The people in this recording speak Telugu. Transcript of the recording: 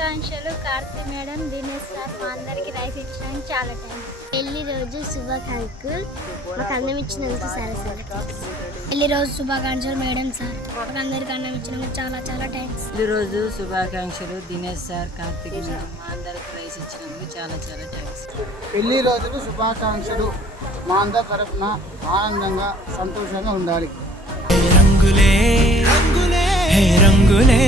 శుభాకాంక్షలు. కార్తీ మేడం దినేష్ సార్ మా అందరికి రైస్ ఇచ్చిన చాలా థ్యాంక్ పెళ్ళి రోజు శుభాకాంక్షలు. మాకు అందం ఇచ్చినందుకు సరే సార్ పెళ్ళి రోజు శుభాకాంక్షలు మేడం సార్. మాకు అందరికి అన్నం ఇచ్చినందుకు చాలా చాలా థ్యాంక్స్ పెళ్ళి రోజు శుభాకాంక్షలు దినేష్ సార్ కార్తీక్ మేడం మా అందరికి రైస్ ఇచ్చినందుకు చాలా చాలా థ్యాంక్స్ పెళ్ళి రోజులు శుభాకాంక్షలు. మా అందరి తరఫున ఆనందంగా సంతోషంగా ఉండాలి. రంగులే రంగులే రంగులే